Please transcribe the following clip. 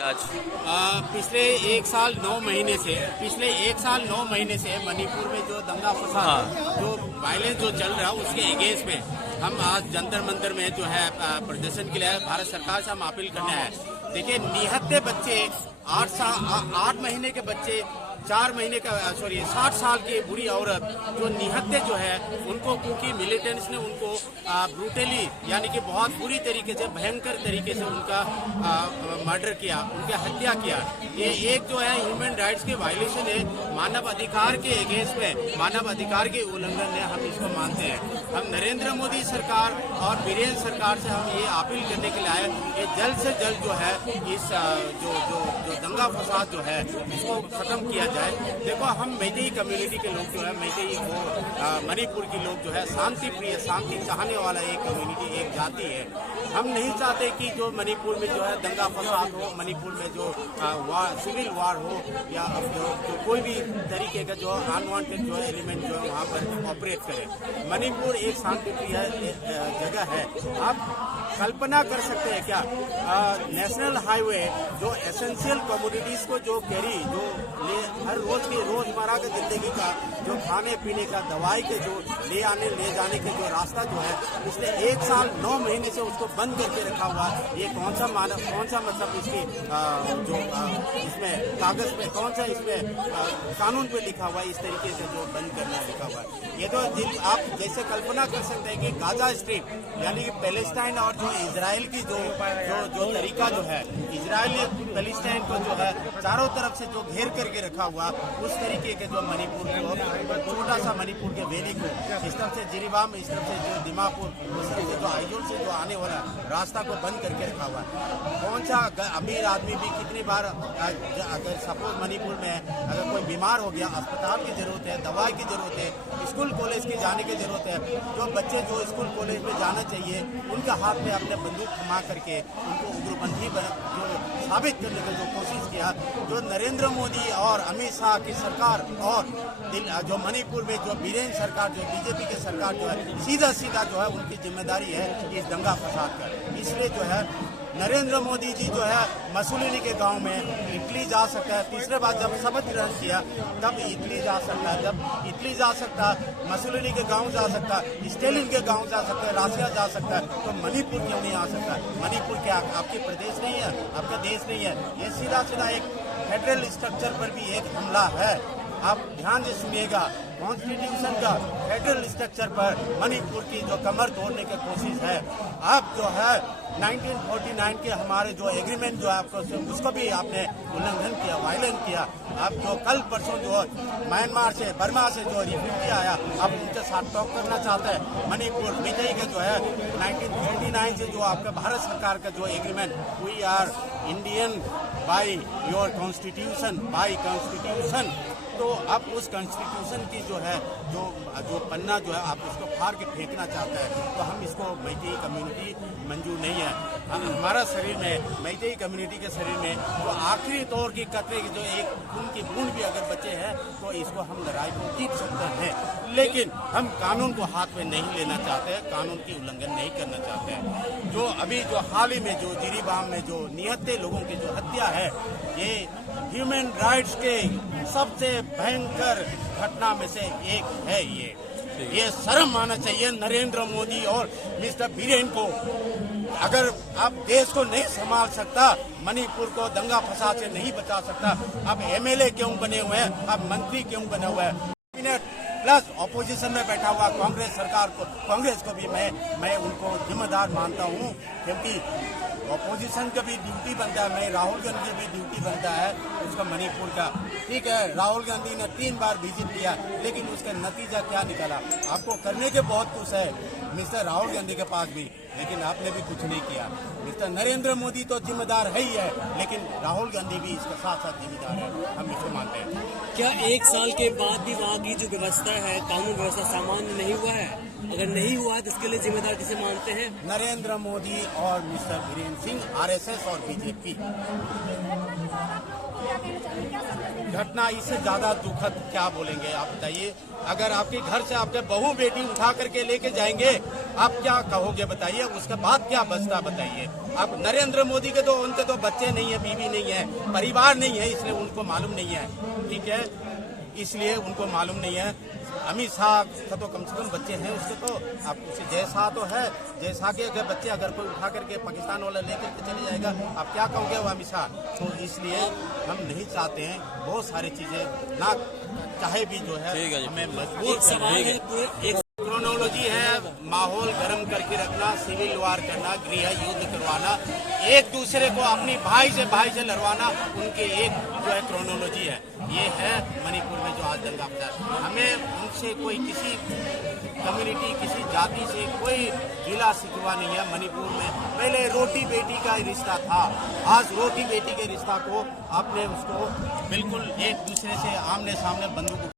आज पिछले एक साल 9 महीने से मणिपुर में जो दंगा फसाद जो वायलेंस जो चल रहा है उसके अगेंस्ट में हम आज जंतर मंतर में जो है प्रदर्शन के लिए भारत सरकार से हम अपील करने आए। देखिए, निहत्ते बच्चे 8 महीने के बच्चे 60 साल की बुरी औरत जो निहत्ते जो है उनको, क्योंकि मिलिटेंट्स ने उनको ब्रूटली यानी कि बहुत बुरी तरीके से, भयंकर तरीके से उनका मर्डर किया, उनकी हत्या किया। ये एक जो है ह्यूमन राइट्स के वायलेशन है, मानव अधिकार के अगेंस्ट में, मानव अधिकार के उल्लंघन है। हम इसको मानते हैं। हम नरेंद्र मोदी सरकार और बीरेन्द्र सरकार से हम ये अपील करने के लिए आए कि जल्द से जल्द जो है इस जो दंगा फसाद जो है इसको खत्म किया जाए। देखो, हम मैतेई कम्युनिटी के लोग जो है, मैतेई वो मणिपुर के लोग जो है शांति प्रिय, शांति चाहने वाला एक कम्युनिटी, एक जाति है। हम नहीं चाहते कि जो मणिपुर में जो है दंगा फसाद हो, मणिपुर में जो सिविल वार हो या जो कोई भी तरीके का जो अनवांटेड जो एलिमेंट जो है वहाँ पर ऑपरेट करे। मणिपुर एक शांति प्रिय जगह है। आप कल्पना कर सकते हैं क्या, नेशनल हाईवे जो एसेंशियल कमोडिटीज को जो कैरी जो हर रोज की रोजमर्रा की जिंदगी का जो खाने पीने का, दवाई के जो ले जाने के जो रास्ता जो है, पिछले 1 साल 9 महीने से उसको बंद करके रखा हुआ। ये कौन सा मतलब इसकी जो इसमें कागज पे कौन सा इसमें कानून पे लिखा हुआ है इस तरीके से जो बंद करना लिखा हुआ है। ये तो आप जैसे कल्पना कर सकते हैं कि गाजा स्ट्रिप यानी कि पैलेस्टाइन और जो इजराइल की जो तरीका जो है, इजराइल ने पैलेस्टाइन को जो है चारों तरफ से जो घेर करके रखा हुआ, उस तरीके के जो मणिपुर को, छोटा सा मणिपुर के वैली को, इस तरफ से जिरीबाम, इस तरफ से जो दिमापुर, उस तरफ से जो आइजोल से जो आने वाला रास्ता को बंद करके रखा हुआ है। कौन सा अमीर आदमी भी कितनी बार, अगर सपोज मणिपुर में अगर कोई बीमार हो गया, अस्पताल की जरूरत है, दवाई की जरूरत है, स्कूल कॉलेज की जाने की जरूरत है। जो बच्चे जो स्कूल कॉलेज में जाना चाहिए, उनका हाथ में अपने बंदूक थमा करके उनको उग्रपंथी जो साबित करने की जो कोशिश किया, जो नरेंद्र मोदी और अमित शाह की सरकार और जो मणिपुर में जो बीरेन्द्र सरकार, जो बीजेपी की सरकार जो है, सीधा जो है उनकी जिम्मेदारी है इस दंगा फसाद का। इसलिए जो है नरेंद्र मोदी जी जो है मसूलिनी के गांव में इटली जा सकता है। तीसरे बार जब शपथ ग्रहण किया तब इटली जा सकता है, जब इटली जा सकता, मसूलिनी के गांव जा सकता, स्टेलिन के गांव जा सकता है, रासिया जा सकता है, तो मणिपुर क्यों नहीं आ सकता? मणिपुर क्या आपकी प्रदेश नहीं है, आपका देश नहीं है? ये सीधा एक फेडरल स्ट्रक्चर पर भी एक हमला है। आप ध्यान से सुनिएगा, कॉन्स्टिट्यूशन का फेडरल स्ट्रक्चर पर मणिपुर की जो कमर तोड़ने की कोशिश है। आप जो है 1949 के हमारे जो एग्रीमेंट जो है आपको, उसको भी आपने उल्लंघन किया, वायलेंट किया। आप जो कल परसों जो म्यांमार से, बर्मा से जो रिफ्यूजी आया, आप उनके साथ टॉक करना चाहते हैं। मणिपुर मिजई के जो है 1949 से जो आपका भारत सरकार का जो agreement, we are Indian by your constitution, तो आप उस कॉन्स्टिट्यूशन की जो है जो पन्ना जो है आप उसको फाड़ के फेंकना चाहते हैं, तो हम इसको मैतेई कम्युनिटी मंजूर नहीं है। हमारा शरीर में, मैतेई कम्युनिटी के शरीर में जो आखिरी तौर की कतरे की जो एक खून की बूंद भी अगर बचे हैं, तो इसको हम लड़ाई को जीत सकते हैं। लेकिन हम कानून को हाथ में नहीं लेना चाहते हैं, कानून की उल्लंघन नहीं करना चाहते हैं। जो अभी जो हाल ही में जो जिरीबाम में जो निहत्ते लोगों की जो हत्या है, ये ह्यूमन राइट्स के सबसे भयंकर घटना में से एक है। ये शर्म आना चाहिए नरेंद्र मोदी और मिस्टर बीरेन को। अगर आप देश को नहीं संभाल सकता, मणिपुर को दंगा फसाद से नहीं बचा सकता, आप एमएलए क्यों बने हुए हैं, आप मंत्री क्यों बने हुए हैं? प्लस ऑपोजिशन में बैठा हुआ कांग्रेस सरकार को, कांग्रेस को भी मैं उनको जिम्मेदार मानता हूँ, क्योंकि ऑपोजिशन का भी ड्यूटी बनता है। मैं राहुल गांधी भी ड्यूटी बनता है उसका मणिपुर का। ठीक है, राहुल गांधी ने 3 बार विजिट किया, लेकिन उसका नतीजा क्या निकला? आपको करने के बहुत कुछ है मिस्टर राहुल गांधी के पास भी, लेकिन आपने भी कुछ नहीं किया। मिस्टर नरेंद्र मोदी तो जिम्मेदार है ही है, लेकिन राहुल गांधी भी इसके साथ साथ जिम्मेदार है, हम इसको मानते हैं। क्या 1 साल के बाद भी वहाँ की जो व्यवस्था है, कानून व्यवस्था सामान्य नहीं हुआ है? अगर नहीं हुआ है तो इसके लिए जिम्मेदार किसे मानते हैं? नरेंद्र मोदी और मिस्टर बीरेन सिंह, आरएसएस और बीजेपी। को क्या कहना चाहेंगे, क्या संदेश देना घटना इससे ज्यादा दुखद क्या बोलेंगे आप बताइए। अगर आपके घर से आपके बहू बेटी उठा करके लेके जाएंगे, आप क्या कहोगे बताइए, उसके बाद क्या बचता बताइए। अब नरेंद्र मोदी के तो उनके तो बच्चे नहीं है, बीवी नहीं है, परिवार नहीं है, इसलिए उनको मालूम नहीं है, ठीक है, इसलिए उनको मालूम नहीं है। अमित शाह का तो कम से कम बच्चे हैं उसके, तो आप उसे जय शाह तो है, जय शाह के अगर बच्चे अगर कोई उठा करके पाकिस्तान वाला लेकर के चले जाएगा, आप क्या कहोगे वो अमित शाह। तो इसलिए हम नहीं चाहते हैं बहुत सारी चीजें ना चाहे भी जो है हमें मजबूर एक सवाल है पूरे एक क्रोनोलॉजी है, माहौल गर्म करके रखना, सिविल वार करना, गृह युद्ध करवाना, एक दूसरे को अपनी भाई से लड़वाना, उनके एक जो है क्रोनोलॉजी है। ये है मणिपुर में जो आज दंगा फसाया। हमें उनसे कोई किसी कम्युनिटी किसी जाति से कोई गिला शिकवा नहीं है। मणिपुर में पहले रोटी बेटी का रिश्ता था, आज रोटी बेटी के रिश्ता को आपने उसको बिल्कुल एक दूसरे से आमने सामने बंदूक